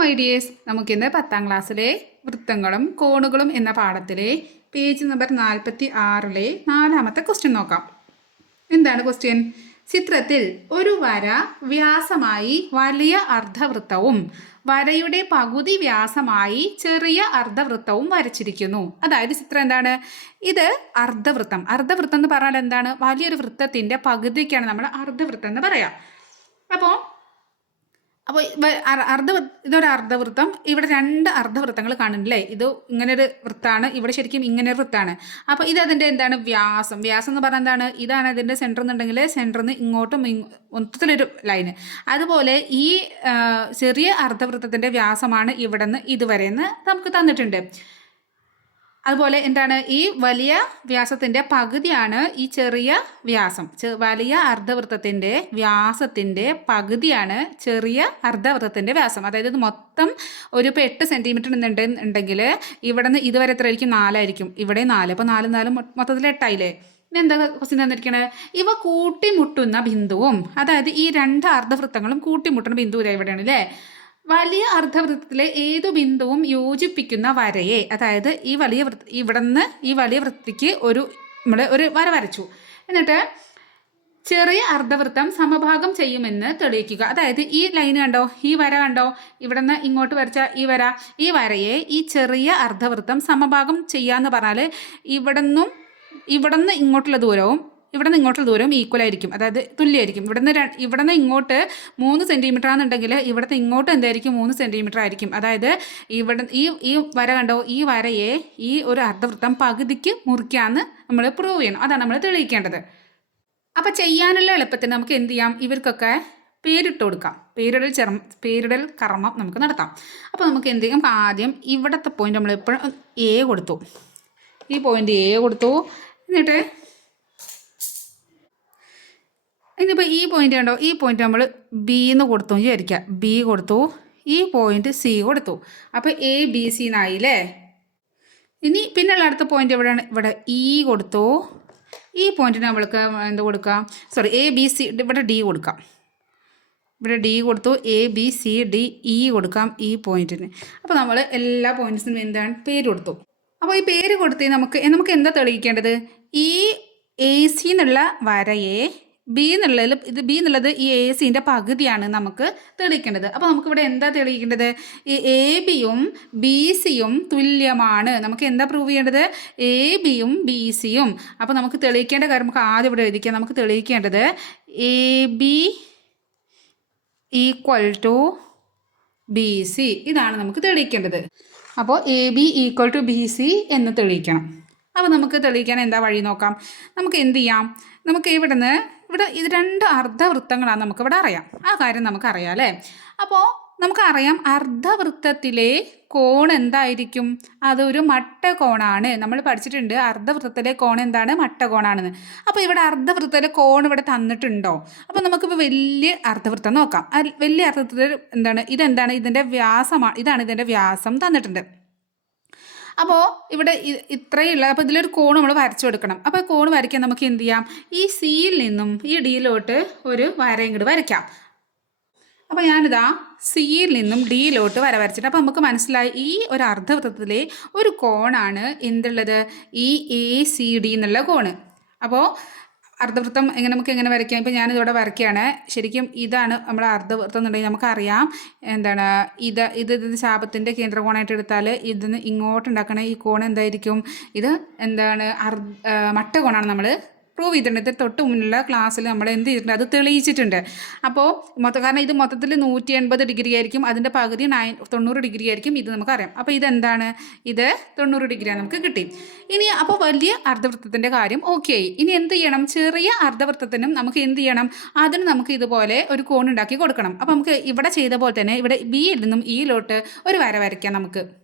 My dears നമുക്കിന്ന് പത്താം ക്ലാസ്സിലെ വൃത്തങ്ങളും കോണുകളും എന്ന പാഠത്തിലെ പേജ് നമ്പർ നാൽപ്പത്തി ആറിലെ നാലാമത്തെ ക്വസ്റ്റ്യൻ നോക്കാം. എന്താണ് ക്വസ്റ്റ്യൻ ചിത്രത്തിൽ ഒരു വര വ്യാസമായി വലിയ അർദ്ധവൃത്തവും വരയുടെ പകുതി വ്യാസമായി ചെറിയ അർദ്ധവൃത്തവും വരച്ചിരിക്കുന്നു. അതായത് ചിത്രം എന്താണ്? ഇത് അർദ്ധവൃത്തം. അർദ്ധവൃത്തം എന്ന് പറഞ്ഞാൽ എന്താണ്? വലിയൊരു വൃത്തത്തിന്റെ പകുതിക്കാണ് നമ്മൾ അർദ്ധവൃത്തം എന്ന് പറയാം. അപ്പോൾ അപ്പോൾ അർദ്ധ ഇതൊരു അർദ്ധവൃത്തം. ഇവിടെ രണ്ട് അർദ്ധവൃത്തങ്ങൾ കാണുന്നില്ലേ? ഇത് ഇങ്ങനൊരു വൃത്താണ്. ഇവിടെ ശരിക്കും ഇങ്ങനൊരു വൃത്താണ്. അപ്പോൾ ഇത് അതിന്റെ എന്താണ് വ്യാസം? വ്യാസം എന്ന് പറഞ്ഞാൽ എന്താണ്? ഇതാണ് അതിന്റെ സെന്റർ എന്നുണ്ടെങ്കിൽ സെന്ററിൽ നിന്ന് ഇങ്ങോട്ടും ഇങ് മൊത്തത്തിലൊരു ലൈന് അതുപോലെ ഈ ചെറിയ അർദ്ധവൃത്തത്തിന്റെ വ്യാസമാണ് ഇവിടെ നിന്ന് ഇതുവരെ എന്ന് നമുക്ക് തന്നിട്ടുണ്ട്. അതുപോലെ എന്താണ്? ഈ വലിയ വ്യാസത്തിന്റെ പകുതിയാണ് ഈ ചെറിയ വ്യാസം. വലിയ അർദ്ധവൃത്തത്തിന്റെ വ്യാസത്തിന്റെ പകുതിയാണ് ചെറിയ അർദ്ധവൃത്തത്തിന്റെ വ്യാസം. അതായത് ഇത് മൊത്തം ഒരു ഇപ്പോൾ എട്ട് സെന്റിമീറ്റർ ഉണ്ട് ഉണ്ടെങ്കിൽ ഇവിടെ നിന്ന് ഇതുവരെ എത്ര ആയിരിക്കും? നാലായിരിക്കും. ഇവിടെ നാല്. അപ്പോൾ നാല് നാലും മൊത്തത്തിൽ എട്ടായില്ലേ? പിന്നെ എന്താ ക്വസ്റ്റ്യൻ തന്നിരിക്കണത് ഇവ കൂട്ടിമുട്ടുന്ന ബിന്ദുവും അതായത് ഈ രണ്ട് അർദ്ധവൃത്തങ്ങളും കൂട്ടിമുട്ടുന്ന ബിന്ദു ഇവിടെയാണ് അല്ലേ വലിയ അർദ്ധവൃത്തത്തിലെ ഏതു ബിന്ദുവും യോജിപ്പിക്കുന്ന വരയെ അതായത് ഈ വലിയ വൃത്ത ഇവിടെ നിന്ന് ഈ വലിയ വൃത്തിക്ക് ഒരു നമ്മൾ ഒരു വര വരച്ചു. എന്നിട്ട് ചെറിയ അർദ്ധവൃത്തം സമഭാഗം ചെയ്യുമെന്ന് തെളിയിക്കുക. അതായത് ഈ ലൈൻ കണ്ടോ ഈ വര കണ്ടോ ഇവിടെ നിന്ന് ഇങ്ങോട്ട് വരച്ച ഈ വര ഈ വരയെ ഈ ചെറിയ അർദ്ധവൃത്തം സമഭാഗം ചെയ്യാന്ന് പറഞ്ഞാൽ ഇവിടെ നിന്നും ഇവിടെ നിന്ന് ഇങ്ങോട്ടുള്ള ദൂരവും ഇവിടെ നിന്ന് ഇങ്ങോട്ടുള്ള ദൂരം ഈക്വൽ ആയിരിക്കും. അതായത് തുല്യമായിരിക്കും. ഇവിടെ നിന്ന് ഇവിടെ നിന്ന് ഇങ്ങോട്ട് മൂന്ന് സെന്റിമീറ്റർ ആണെന്നുണ്ടെങ്കിൽ ഇവിടുത്തെ ഇങ്ങോട്ട് എന്തായിരിക്കും? മൂന്ന് സെന്റിമീറ്റർ ആയിരിക്കും. അതായത് ഇവിടെ ഈ ഈ വര കണ്ടോ? ഈ വരയെ ഈ ഒരു അർദ്ധവൃത്തം പകുതിക്ക് മുറിക്കാന്ന് നമ്മൾ പ്രൂവ് ചെയ്യണം. അതാണ് നമ്മൾ തെളിയിക്കേണ്ടത്. അപ്പം ചെയ്യാനുള്ള എളുപ്പത്തിൽ നമുക്ക് എന്ത് ചെയ്യാം? ഇവർക്കൊക്കെ പേരിട്ട് കൊടുക്കാം. പേരിടൽ ചെറ പേരിടൽ കർമ്മം നമുക്ക് നടത്താം. അപ്പോൾ നമുക്ക് എന്ത് ചെയ്യാം? ആദ്യം ഇവിടുത്തെ പോയിന്റ് നമ്മൾ എപ്പോഴും എ കൊടുത്തു. ഈ പോയിന്റ് എ കൊടുത്തു. എന്നിട്ട് ഇനിയിപ്പോൾ ഈ പോയിന്റ് ഉണ്ടോ ഈ പോയിന്റ് നമ്മൾ ബി എന്ന് കൊടുത്തു വിചാരിക്കുക ബി കൊടുത്തു. ഈ പോയിന്റ് സി കൊടുത്തു. അപ്പോൾ എ ബി സി എന്നായില്ലേ ഇനി പിന്നെയുള്ള അടുത്ത പോയിന്റ് എവിടെയാണ്? ഇവിടെ ഇ കൊടുത്തു. ഈ പോയിന്റിന് നമ്മൾക്ക് എന്ത് കൊടുക്കാം? സോറി എ ബി സി ഇവിടെ ഡി കൊടുക്കാം. ഇവിടെ ഡി കൊടുത്തു. A B C D E കൊടുക്കാം ഈ പോയിന്റിന് അപ്പോൾ നമ്മൾ എല്ലാ പോയിന്റ്സിനും എന്താണ്? പേര് കൊടുത്തു. അപ്പോൾ ഈ പേര് കൊടുത്ത് നമുക്ക് നമുക്ക് എന്താ തെളിയിക്കേണ്ടത്? ഈ എ സി എന്നുള്ള വരയെ ബി എന്നുള്ളതിൽ ഇത് ബി എന്നുള്ളത് ഈ എ സിന്റെ പകുതിയാണ് നമുക്ക് തെളിയിക്കേണ്ടത്. അപ്പൊ നമുക്ക് ഇവിടെ എന്താ തെളിയിക്കേണ്ടത്? ഈ എ ബിയും ബി സിയും തുല്യമാണ്. നമുക്ക് എന്താ പ്രൂവ് ചെയ്യേണ്ടത്? എ ബിയും ബി സിയും അപ്പോൾ നമുക്ക് തെളിയിക്കേണ്ട കാര്യം നമുക്ക് ആദ്യം ഇവിടെ എഴുതിക്കാം. നമുക്ക് തെളിയിക്കേണ്ടത് A B equal to B C ഇതാണ് നമുക്ക് തെളിയിക്കേണ്ടത്. അപ്പോൾ A B equal to B C എന്ന് തെളിയിക്കണം. അപ്പോൾ നമുക്ക് തെളിയിക്കാൻ എന്താ വഴി നോക്കാം? നമുക്ക് എന്ത് ചെയ്യാം? നമുക്ക് ഇവിടുന്ന് ഇവിടെ ഇത് രണ്ട് അർദ്ധവൃത്തങ്ങളാണ് നമുക്ക് ഇവിടെ അറിയാം. ആ കാര്യം നമുക്കറിയാം അല്ലേ? അപ്പോൾ നമുക്കറിയാം അർദ്ധവൃത്തത്തിലെ കോൺ എന്തായിരിക്കും? അതൊരു മട്ട കോണാണ് നമ്മൾ പഠിച്ചിട്ടുണ്ട് അർദ്ധവൃത്തത്തിലെ കോൺ എന്താണ്? മട്ട കോണാണെന്ന് അപ്പോൾ ഇവിടെ അർദ്ധവൃത്തത്തിലെ കോൺ ഇവിടെ തന്നിട്ടുണ്ടോ? അപ്പോൾ നമുക്കിപ്പോൾ വലിയ അർദ്ധവൃത്തം നോക്കാം. വലിയ അർദ്ധവൃത്തത്തിൽ എന്താണ്? ഇതെന്താണ്? ഇതിന്റെ വ്യാസമാണ് ഇതാണ് ഇതിന്റെ വ്യാസം തന്നിട്ടുണ്ട്. അപ്പോൾ ഇവിടെ ഇത്രയുള്ള അപ്പോൾ ഇതിലൊരു കോൺ നമ്മൾ വരച്ചു കൊടുക്കണം. അപ്പോൾ കോൺ വരയ്ക്കാൻ നമുക്ക് എന്ത് ചെയ്യാം? ഈ സിയിൽ നിന്നും ഈ ഡിയിലോട്ട് ഒരു വര ഇങ്ങോട്ട് വരയ്ക്കാം. അപ്പോൾ ഞാനിതാ സിയിൽ നിന്നും ഡിയിലോട്ട് വര വരച്ചിട്ട് അപ്പോൾ നമുക്ക് മനസ്സിലായി ഈ ഒരു അർദ്ധവൃത്തത്തിലെ ഒരു കോണാണ് എന്തുള്ളത്? ഈ എ സി ഡി എന്നുള്ള കോണ്. അപ്പോൾ അർദ്ധവൃത്തം എങ്ങനെ നമുക്ക് എങ്ങനെ വരയ്ക്കാം? ഇപ്പോൾ ഞാനിതോടെ വരയ്ക്കുകയാണ്. ശരിക്കും ഇതാണ് നമ്മുടെ അർദ്ധവൃത്തം എന്നുണ്ടെങ്കിൽ നമുക്കറിയാം. എന്താണ് ഇത് ഇത് ഇതിന്റെ ശാപത്തിന്റെ കേന്ദ്രകോണായിട്ട് എടുത്താൽ ഇതിന് ഇങ്ങോട്ട് ഉണ്ടാക്കണ ഈ കോൺ എന്തായിരിക്കും? ഇത് എന്താണ് അർ മട്ടകോണാണ് നമ്മൾ പ്രൂവ് ചെയ്തിട്ടുണ്ട്. തൊട്ട് മുന്നിലുള്ള ക്ലാസ്സിൽ നമ്മൾ എന്ത് ചെയ്തിട്ടുണ്ട്? അത് തെളിയിച്ചിട്ടുണ്ട്. അപ്പോൾ മൊത്തം കാരണം ഇത് മൊത്തത്തിൽ നൂറ്റി എൺപത് ഡിഗ്രി ആയിരിക്കും. അതിന്റെ പകുതി നയൻ തൊണ്ണൂറ് ഡിഗ്രി ആയിരിക്കും ഇത് നമുക്കറിയാം. അപ്പോൾ ഇതെന്താണ്? ഇത് തൊണ്ണൂറ് ഡിഗ്രിയാണ് നമുക്ക് കിട്ടി. ഇനി അപ്പോൾ വലിയ അർദ്ധവൃത്തത്തിന്റെ കാര്യം ഓക്കെ ആയി. ഇനി എന്ത് ചെയ്യണം? ചെറിയ അർദ്ധവൃത്തത്തിനും നമുക്ക് എന്ത് ചെയ്യണം? അതിന് നമുക്ക് ഇതുപോലെ ഒരു കോൺ ഉണ്ടാക്കി കൊടുക്കണം. അപ്പോൾ നമുക്ക് ഇവിടെ ചെയ്ത പോലെ തന്നെ ഇവിടെ ബിയിൽ നിന്നും ഇയിലോട്ട് ഒരു വര വരയ്ക്കാം നമുക്ക്.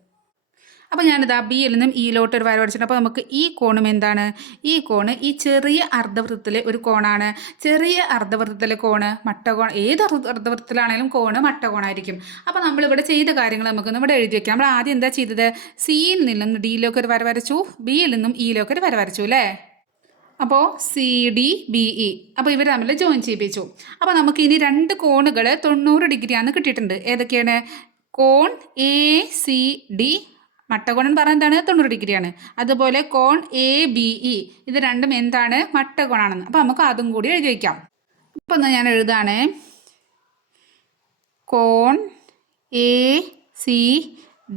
അപ്പോൾ ഞാനിതാ ബിയിൽ നിന്നും ഇയിലോട്ട് ഒരു വര വരച്ചിട്ട് അപ്പോൾ നമുക്ക് ഈ കോണും എന്താണ്? ഈ കോണ് ഈ ചെറിയ അർദ്ധവൃത്തത്തിലെ ഒരു കോണാണ്. ചെറിയ അർദ്ധവൃത്തത്തിലെ കോണ് മട്ടകോൺ ഏത് അർദ്ധ- അർദ്ധവൃത്തത്തിലാണെങ്കിലും കോണ് മട്ടകോണായിരിക്കും. അപ്പോൾ നമ്മളിവിടെ ചെയ്ത കാര്യങ്ങൾ നമുക്കൊന്ന് ഇവിടെ എഴുതി വയ്ക്കാം നമ്മൾ ആദ്യം എന്താ ചെയ്തത്? സിയിൽ നിന്നും ഡിയിലേക്ക് ഒരു വര വരച്ചു ബിയിൽ നിന്നും ഇയിലേക്ക് ഒരു വര വരച്ചു അല്ലേ? അപ്പോൾ സി ഡി ബി ഇ അപ്പോൾ ഇവർ തമ്മിൽ ജോയിൻ ചെയ്യിപ്പിച്ചു. അപ്പോൾ നമുക്ക് ഇനി രണ്ട് കോണുകൾ തൊണ്ണൂറ് ഡിഗ്രിയാണ് കിട്ടിയിട്ടുണ്ട്. ഏതൊക്കെയാണ്? കോൺ എ സി ഡി മട്ടകോൺ എന്ന് എന്താണ്? തൊണ്ണൂറ് ഡിഗ്രിയാണ് അതുപോലെ കോൺ എ ബി ഇ. ഇത് രണ്ടും എന്താണ്? മട്ടകോണാണെന്ന്. അപ്പോൾ നമുക്ക് അതും കൂടി എഴുതി വയ്ക്കാം അപ്പോൾ ഞാൻ എഴുതാണ്. കോൺ A C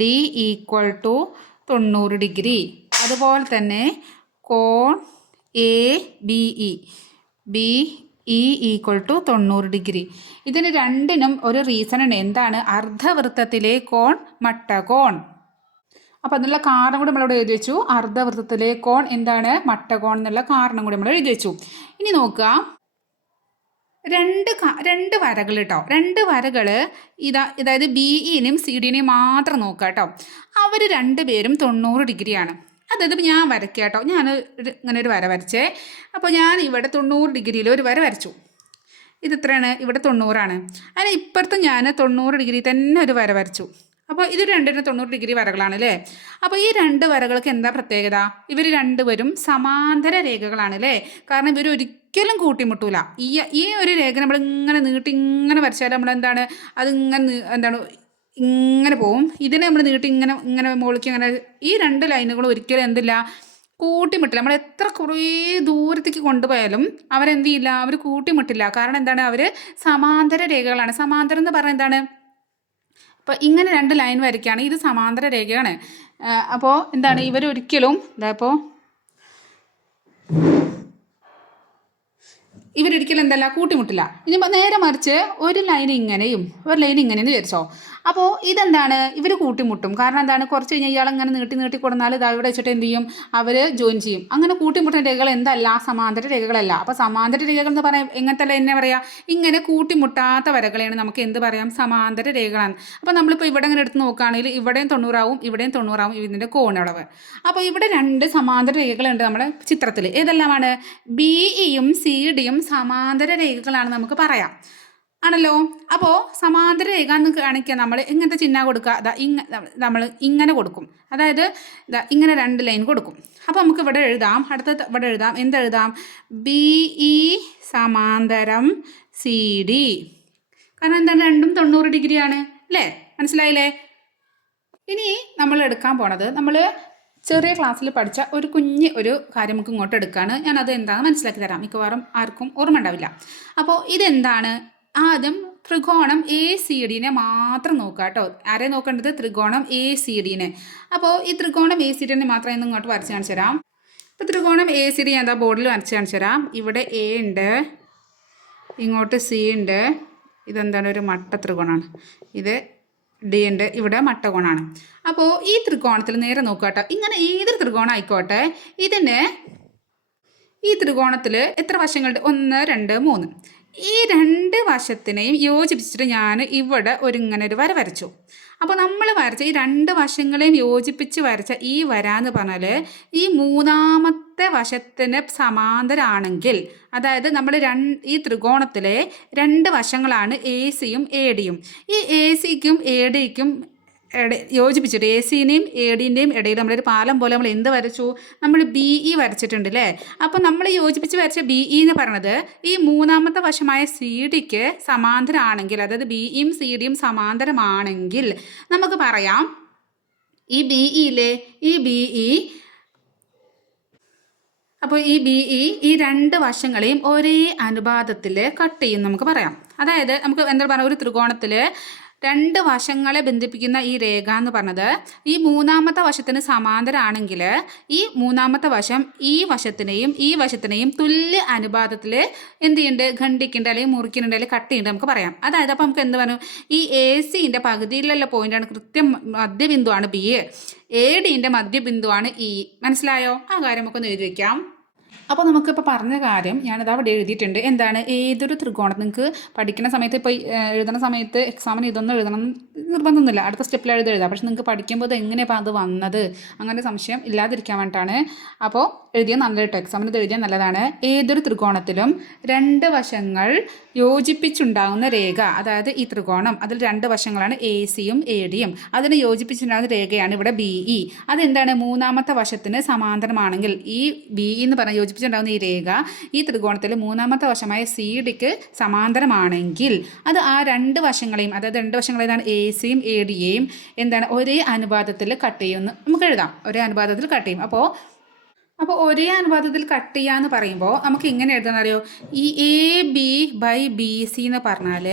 D equal to തൊണ്ണൂറ് ഡിഗ്രി. അതുപോലെ തന്നെ കോൺ A B E. B E equal to തൊണ്ണൂറ് ഡിഗ്രി. ഇതിന് രണ്ടിനും ഒരു റീസൺ ഉണ്ട്. എന്താണ്? അർദ്ധവൃത്തത്തിലെ കോൺ മട്ടകോൺ. അപ്പം അതിനുള്ള കാരണം കൂടി നമ്മളിവിടെ എഴുതി വെച്ചു. അർദ്ധവൃത്തത്തിലെ കോൺ എന്താണ്? മട്ടകോൺ എന്നുള്ള കാരണം കൂടി നമ്മൾ എഴുതി വെച്ചു. ഇനി നോക്കുക. രണ്ട് രണ്ട് വരകൾ കേട്ടോ രണ്ട് വരകൾ ഇതാ അതായത് ബി ഇനെയും സി ഡിനെയും മാത്രം നോക്കുക കേട്ടോ അവർ രണ്ടുപേരും തൊണ്ണൂറ് ഡിഗ്രിയാണ് അതായത് ഞാൻ വരയ്ക്കുക കേട്ടോ ഞാൻ ഇങ്ങനെ ഒരു വര വരച്ചേ. അപ്പോൾ ഞാൻ ഇവിടെ തൊണ്ണൂറ് ഡിഗ്രിയിൽ ഒരു വര വരച്ചു. ഇത് ഇത്രയാണ് ഇവിടെ തൊണ്ണൂറാണ്. അതിന് ഇപ്പുറത്ത് ഞാൻ തൊണ്ണൂറ് ഡിഗ്രി തന്നെ ഒരു വര വരച്ചു. അപ്പോൾ ഇത് രണ്ടിനും തൊണ്ണൂറ് ഡിഗ്രി വരകളാണ് അല്ലേ അപ്പോൾ ഈ രണ്ട് വരകൾക്ക് എന്താ പ്രത്യേകത? ഇവർ രണ്ടുപേരും സമാന്തര രേഖകളാണ് അല്ലേ കാരണം ഇവർ ഒരിക്കലും കൂട്ടിമുട്ടൂല. ഈ ഈ ഒരു രേഖ നമ്മൾ ഇങ്ങനെ നീട്ടി ഇങ്ങനെ വരച്ചാൽ നമ്മൾ എന്താണ് അതിങ്ങനെ എന്താണ്? ഇങ്ങനെ പോവും. ഇതിനെ നമ്മൾ നീട്ടി ഇങ്ങനെ ഇങ്ങനെ മുകളിലേക്ക് ഇങ്ങനെ ഈ രണ്ട് ലൈനുകളും ഒരിക്കലും എന്തില്ല? കൂട്ടിമുട്ടില്ല. നമ്മൾ എത്ര കുറേ ദൂരത്തേക്ക് കൊണ്ടുപോയാലും അവരെന്ത് ചെയ്യില്ല? അവർ കൂട്ടിമുട്ടില്ല. കാരണം എന്താണ്? അവർ സമാന്തര രേഖകളാണ്. സമാന്തരം എന്ന് പറഞ്ഞാൽ എന്താണ്? അപ്പോൾ ഇങ്ങനെ രണ്ട് ലൈൻ വരയ്ക്കുകയാണ്. ഇത് സമാന്തര രേഖയാണ്. അപ്പോൾ എന്താണ്? ഇവരൊരിക്കലും ഇതാ ഇപ്പോൾ ഇവരൊരിക്കലും എന്തല്ല കൂട്ടിമുട്ടില്ല. ഇനി നേരെ മറിച്ച് ഒരു ലൈൻ ഇങ്ങനെയും ഒരു ലൈൻ ഇങ്ങനെയെന്ന് വിചാരിച്ചോ അപ്പോൾ ഇതെന്താണ്? ഇവർ കൂട്ടിമുട്ടും. കാരണം എന്താണ്? കുറച്ച് കഴിഞ്ഞാൽ ഇയാൾ ഇങ്ങനെ നീട്ടി നീട്ടി കൊടുന്നാൽ ഇത് അവിടെ വെച്ചിട്ട് എന്ത് ചെയ്യും? അവർ ജോയിൻ ചെയ്യും. അങ്ങനെ കൂട്ടിമുട്ടുന്ന രേഖകൾ എന്തല്ല? സമാന്തര രേഖകളല്ല. അപ്പോൾ സമാന്തര രേഖകൾ എന്ന് പറയാം എങ്ങനത്തെ എന്നെ പറയാം? ഇങ്ങനെ കൂട്ടിമുട്ടാത്ത വരകളെയാണ് നമുക്ക് എന്ത് പറയാം? സമാന്തര രേഖകളാണ്. അപ്പോൾ നമ്മളിപ്പോൾ ഇവിടെ ഇങ്ങനെ എടുത്ത് നോക്കുകയാണെങ്കിൽ ഇവിടെയും തൊണ്ണൂറാവും ഇവിടെയും തൊണ്ണൂറാവും ഇതിന്റെ കോണളവ് അപ്പോൾ ഇവിടെ രണ്ട് സമാന്തര രേഖകളുണ്ട് നമ്മുടെ ചിത്രത്തിൽ ഏതെല്ലാമാണ്? ബി ഇയും സി ഡിയും സമാന്തര രേഖകളാണ് നമുക്ക് പറയാം. ആണല്ലോ? അപ്പോൾ സമാന്തര രേഖ എന്ന് കാണിക്കുക നമ്മൾ ഇങ്ങനത്തെ ചിഹ്നം കൊടുക്കുക അതാ ഇങ്ങ നമ്മൾ ഇങ്ങനെ കൊടുക്കും. അതായത് ഇങ്ങനെ രണ്ട് ലൈൻ കൊടുക്കും. അപ്പോൾ നമുക്ക് ഇവിടെ എഴുതാം. അടുത്ത ഇവിടെ എഴുതാം. എന്തെഴുതാം ബി ഇ സമാന്തരം സി ഡി. കാരണം എന്താണ്? രണ്ടും തൊണ്ണൂറ് ഡിഗ്രിയാണ്. അല്ലേ മനസ്സിലായില്ലേ? ഇനി നമ്മൾ എടുക്കാൻ പോണത് നമ്മൾ ചെറിയ ക്ലാസ്സിൽ പഠിച്ച ഒരു കുഞ്ഞ് ഒരു കാര്യം നമുക്ക് ഇങ്ങോട്ട് എടുക്കുകയാണ് ഞാൻ അത് എന്താണെന്ന് മനസ്സിലാക്കി തരാം. മിക്കവാറും ആർക്കും ഓർമ്മ ഉണ്ടാവില്ല. അപ്പോൾ ഇതെന്താണ്? ആദ്യം ത്രികോണം എ സി ഡിനെ മാത്രം നോക്കുക കേട്ടോ ആരെ നോക്കേണ്ടത്? ത്രികോണം എ സി ഡിനെ അപ്പോൾ ഈ ത്രികോണം എ സി ഡിനെ മാത്രം ഇന്ന് ഇങ്ങോട്ട് വരച്ച് കാണിച്ചു തരാം. ഇപ്പോൾ ത്രികോണം എ സി ഡി എന്താ ബോർഡിൽ വരച്ച് കാണിച്ചു തരാം. ഇവിടെ എ ഉണ്ട് ഇങ്ങോട്ട് സി ഉണ്ട് ഇതെന്താണ്? ഒരു മട്ട ത്രികോണമാണ് ഇത് ഡി ഉണ്ട് ഇവിടെ മട്ടകോണാണ്. അപ്പോൾ ഈ ത്രികോണത്തിൽ നേരെ നോക്കുക ഇങ്ങനെ ഏതൊരു ത്രികോണം ആയിക്കോട്ടെ? ഇതിന് ഈ ത്രികോണത്തിൽ എത്ര വശങ്ങളുണ്ട്? ഒന്ന് രണ്ട് മൂന്ന്. ഈ രണ്ട് വശത്തിനെയും യോജിപ്പിച്ചിട്ട് ഞാൻ ഇവിടെ ഒരു ഇങ്ങനെ ഒരു വര വരച്ചു. അപ്പോൾ നമ്മൾ വരച്ച ഈ രണ്ട് വശങ്ങളെയും യോജിപ്പിച്ച് വരച്ച ഈ വര എന്ന് പറഞ്ഞാൽ ഈ മൂന്നാമത്തെ വശത്തിന് സമാന്തരാണെങ്കിൽ അതായത് നമ്മൾ രണ്ട് ഈ ത്രികോണത്തിലെ രണ്ട് വശങ്ങളാണ് എ സിയും എ ഡിയും ഈ എ സിക്കും എ ഡിക്കും യോജിപ്പിച്ചിട്ട് എ സിനെയും എ ഡിന്റെയും ഇടയിൽ നമ്മളൊരു പാലം പോലെ നമ്മൾ എന്ത് വരച്ചു? നമ്മൾ ബി ഇ വരച്ചിട്ടുണ്ട് അല്ലേ അപ്പോൾ നമ്മൾ യോജിപ്പിച്ച് വരച്ച ബി ഇ എന്ന് പറയണത് ഈ മൂന്നാമത്തെ വശമായ സി ഡിക്ക് സമാന്തരമാണെങ്കിൽ അതായത് ബി ഇയും സി ഡിയും സമാന്തരമാണെങ്കിൽ നമുക്ക് പറയാം. ഈ ബി ഇയിലെ ഈ ബി ഇ അപ്പോൾ ഈ ബി ഇ ഈ രണ്ട് വശങ്ങളെയും ഒരേ അനുപാതത്തിൽ കട്ട് ചെയ്യും നമുക്ക് പറയാം. അതായത് നമുക്ക് എന്താ പറയുക? ഒരു ത്രികോണത്തിൽ രണ്ട് വശങ്ങളെ ബന്ധിപ്പിക്കുന്ന ഈ രേഖ എന്ന് പറഞ്ഞത് ഈ മൂന്നാമത്തെ വശത്തിന് സമാന്തരമാണെങ്കിൽ ഈ മൂന്നാമത്തെ വശം ഈ വശത്തിനെയും ഈ വശത്തിനെയും തുല്യ അനുപാതത്തിൽ എന്ത് ചെയ്യുന്നുണ്ട്? ഖണ്ഡിക്കുന്നുണ്ട് അല്ലെങ്കിൽ മുറിക്കുന്നുണ്ട് അല്ലെങ്കിൽ കട്ട് ചെയ്യുന്നുണ്ട് നമുക്ക് പറയാം. അതായത് അപ്പോൾ നമുക്ക് എന്ത് പറഞ്ഞു? ഈ എ സിന്റെ പകുതിയിലുള്ള പോയിന്റാണ് കൃത്യം മധ്യബിന്ദുവാണ് ബി എ ഡിന്റെ മധ്യബിന്ദുവാണ് ഇ മനസ്സിലായോ? ആ കാര്യം നമുക്കൊന്ന് എഴുതി വയ്ക്കാം അപ്പോൾ നമുക്കിപ്പോൾ പറഞ്ഞ കാര്യം ഞാനിത് അവിടെ എഴുതിയിട്ടുണ്ട്. എന്താണ്? ഏതൊരു ത്രികോണം? നിങ്ങൾക്ക് പഠിക്കുന്ന സമയത്ത് ഇപ്പോൾ എഴുതുന്ന സമയത്ത് എക്സാമിന് ഇതൊന്നും എഴുതണം നിർബന്ധമൊന്നുമില്ല. അടുത്ത സ്റ്റെപ്പിൽ എഴുതി എഴുതാം. പക്ഷെ നിങ്ങൾക്ക് പഠിക്കുമ്പോൾ എങ്ങനെയാണ് അത് വന്നത്? അങ്ങനെ സംശയം ഇല്ലാതിരിക്കാൻ വേണ്ടിയിട്ടാണ്. അപ്പോൾ എഴുതിയ നല്ല കേട്ടോ എക്സാമിന് ഇത് എഴുതിയാൽ നല്ലതാണ്. ഏതൊരു ത്രികോണത്തിലും രണ്ട് വശങ്ങൾ യോജിപ്പിച്ചുണ്ടാകുന്ന രേഖ. അതായത് ഈ ത്രികോണം. അതിൽ രണ്ട് വശങ്ങളാണ് എ സിയും എ ഡിയും അതിന് യോജിപ്പിച്ചുണ്ടാകുന്ന രേഖയാണ് ഇവിടെ ബി ഇ അതെന്താണ്? മൂന്നാമത്തെ വശത്തിന് സമാന്തരമാണെങ്കിൽ ഈ ബി ഇ എന്ന് പറഞ്ഞാൽ യോജിപ്പിച്ചിട്ടുണ്ടാകുന്ന ഈ രേഖ ഈ ത്രികോണത്തിൽ മൂന്നാമത്തെ വശമായ സി ഡിക്ക് സമാന്തരമാണെങ്കിൽ അത് ആ രണ്ട് വശങ്ങളെയും അതായത് രണ്ട് വശങ്ങളേതാണ് എ സിയും എ ഡിയെയും എന്താണ്? ഒരേ അനുപാതത്തിൽ കട്ട് ചെയ്യുമെന്ന് നമുക്ക് എഴുതാം. ഒരേ അനുപാതത്തിൽ കട്ട് ചെയ്യും. അപ്പോൾ അപ്പോൾ ഒരേ അനുപാതത്തിൽ കട്ട് ചെയ്യുക എന്ന് പറയുമ്പോൾ നമുക്ക് ഇങ്ങനെ എഴുതാൻ അറിയോ? ഈ A B by B C എന്ന് പറഞ്ഞാൽ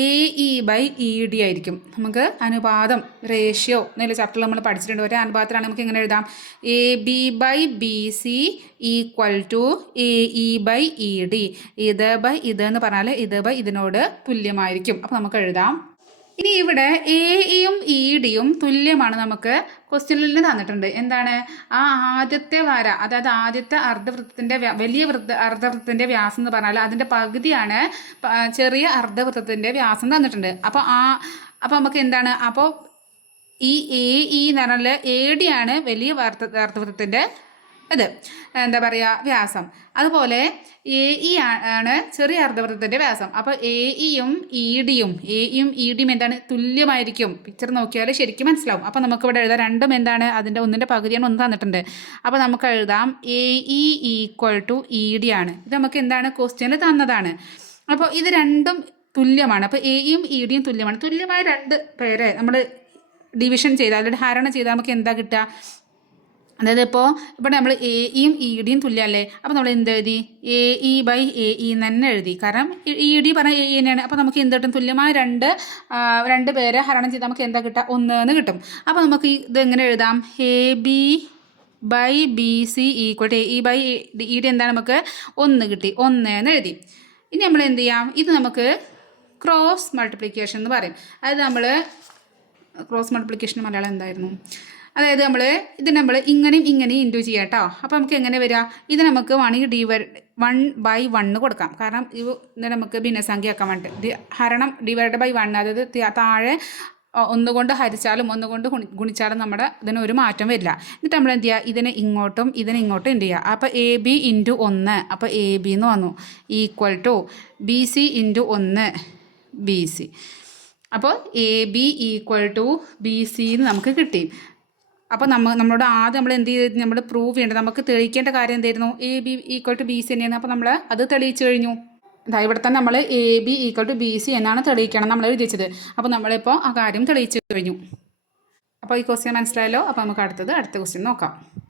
A E by E D ആയിരിക്കും. നമുക്ക് അനുപാതം റേഷ്യോ എന്നുള്ള ചാപ്റ്റർ നമ്മൾ പഠിച്ചിട്ടുണ്ട്. ഒരേ അനുപാതത്തിലാണ് നമുക്ക് ഇങ്ങനെ എഴുതാം? A B by B C equal to A E by E D ഇത് ബൈ ഇത് എന്ന് പറഞ്ഞാൽ ഇത് ബൈ ഇതിനോട് തുല്യമായിരിക്കും. അപ്പോൾ നമുക്ക് എഴുതാം. ഇനി ഇവിടെ എ ഇയും ഇ ഡിയും തുല്യമാണ് നമുക്ക് ക്വസ്റ്റ്യനിൽ തന്നിട്ടുണ്ട്. എന്താണ്? ആ ആദ്യത്തെ വര അതായത് ആദ്യത്തെ അർദ്ധവൃത്തത്തിന്റെ വലിയ വൃത്ത അർദ്ധവൃത്തത്തിന്റെ വ്യാസം എന്ന് പറഞ്ഞാൽ അതിന്റെ പകുതിയാണ് ചെറിയ അർദ്ധവൃത്തത്തിന്റെ വ്യാസം തന്നിട്ടുണ്ട്. അപ്പോൾ ആ അപ്പോൾ നമുക്ക് എന്താണ്? അപ്പോൾ ഈ എ ഇ എന്ന് പറഞ്ഞാൽ എ ഡി ആണ് വലിയ അർദ്ധവൃത്തത്തിന്റെ ഇത് എന്താ പറയുക വ്യാസം. അതുപോലെ എ ഇ ആണ് ചെറിയ അർദ്ധവൃത്തത്തിന്റെ വ്യാസം. അപ്പോൾ എ ഇയും ഇ ഡിയും എ ഇയും ഇ ഡിയും എന്താണ്? തുല്യമായിരിക്കും. പിക്ചർ നോക്കിയാൽ ശരിക്കും മനസ്സിലാവും. അപ്പോൾ നമുക്ക് ഇവിടെ എഴുതാം. രണ്ടും എന്താണ്? അതിന്റെ ഒന്നിന്റെ പകുതിയാണ് ഒന്ന് തന്നിട്ടുണ്ട്. അപ്പോൾ നമുക്ക് എഴുതാം. A E equal to E D ആണ്. ഇത് നമുക്ക് എന്താണ്? ക്വസ്റ്റ്യനിൽ തന്നതാണ്. അപ്പോൾ ഇത് രണ്ടും തുല്യമാണ്. അപ്പോൾ എ ഇയും ഇ ഡിയും തുല്യമാണ്. തുല്യമായ രണ്ട് പേരെ നമ്മൾ ഡിവിഷൻ ചെയ്താൽ അല്ലെങ്കിൽ ഹരണം ചെയ്താൽ നമുക്ക് എന്താ കിട്ടുക? അതായത് ഇപ്പോൾ ഇവിടെ നമ്മൾ എ ഇയും ഇ ഡിയും തുല്യമല്ലേ? അപ്പോൾ നമ്മൾ എന്ത് എഴുതി? A E by A E എന്ന് തന്നെ എഴുതി. കാരണം ഇ ഡി പറഞ്ഞാൽ എ ഇ തന്നെയാണ്. അപ്പോൾ നമുക്ക് എന്ത് കിട്ടും? തുല്യമായ രണ്ട് രണ്ട് പേരെ ഹരണം ചെയ്താൽ നമുക്ക് എന്താ കിട്ടുക ഒന്ന് എന്ന് കിട്ടും. അപ്പോൾ നമുക്ക് ഇത് എങ്ങനെ എഴുതാം? A B by B C equal to A E by E D എന്താണ് നമുക്ക്? ഒന്ന് കിട്ടി. ഒന്ന് എന്ന് എഴുതി. ഇനി നമ്മൾ എന്ത് ചെയ്യാം? ഇത് നമുക്ക് ക്രോസ് മൾട്ടിപ്ലിക്കേഷൻ എന്ന് പറയും. അതായത് നമ്മൾ ക്രോസ് മൾട്ടിപ്ലിക്കേഷൻ മലയാളം എന്തായിരുന്നു? അതായത് നമ്മൾ ഇത് നമ്മൾ ഇങ്ങനെയും ഇങ്ങനെയും ഇന്റു ചെയ്യാം കേട്ടോ അപ്പോൾ നമുക്ക് എങ്ങനെ വരിക ഇത് നമുക്ക് വേണമെങ്കിൽ ഡിവൈ വൺ ബൈ വണ്ണ് കൊടുക്കാം. കാരണം ഇത് നമുക്ക് ഭിന്നസംഖ്യ ആക്കാൻ വേണ്ടി ഹരണം ഡിവൈഡ് ബൈ വൺ അതായത് താഴെ ഒന്നുകൊണ്ട് ഹരിച്ചാലും ഒന്നുകൊണ്ട് ഗുണി ഗുണിച്ചാലും നമ്മുടെ ഇതിന് ഒരു മാറ്റം വരില്ല. എന്നിട്ട് നമ്മൾ എന്ത് ചെയ്യുക? ഇതിനെ ഇങ്ങോട്ടും ഇതിനെ ഇങ്ങോട്ടും എന്ത് ചെയ്യുക? അപ്പോൾ എ ബി ഇന്റു ഒന്ന്. അപ്പോൾ എ ബി എന്ന് വന്നു. Equal to B C into ഒന്ന് ബി സി അപ്പോൾ A B equal to B C എന്ന് നമുക്ക് കിട്ടി. അപ്പോൾ നമ്മൾ നമ്മളോട് ആദ്യം നമ്മൾ എന്ത് ചെയ്ത് നമ്മൾ പ്രൂവ് ചെയ്യേണ്ടത്. നമുക്ക് തെളിയിക്കേണ്ട കാര്യം എന്തായിരുന്നു? A B equal to B C തന്നെയാണ്. അപ്പോൾ നമ്മൾ അത് തെളിയിച്ചു കഴിഞ്ഞു. അതാ ഇവിടെ തന്നെ നമ്മൾ A B equal to B C എന്നാണ് തെളിയിക്കണം നമ്മൾ എഴുതി അപ്പോൾ നമ്മളിപ്പോൾ ആ കാര്യം തെളിയിച്ചു കഴിഞ്ഞു. അപ്പോൾ ഈ ക്വസ്റ്റ്യൻ മനസ്സിലായല്ലോ? അപ്പോൾ നമുക്ക് അടുത്തത് അടുത്ത ക്വസ്റ്റ്യൻ നോക്കാം.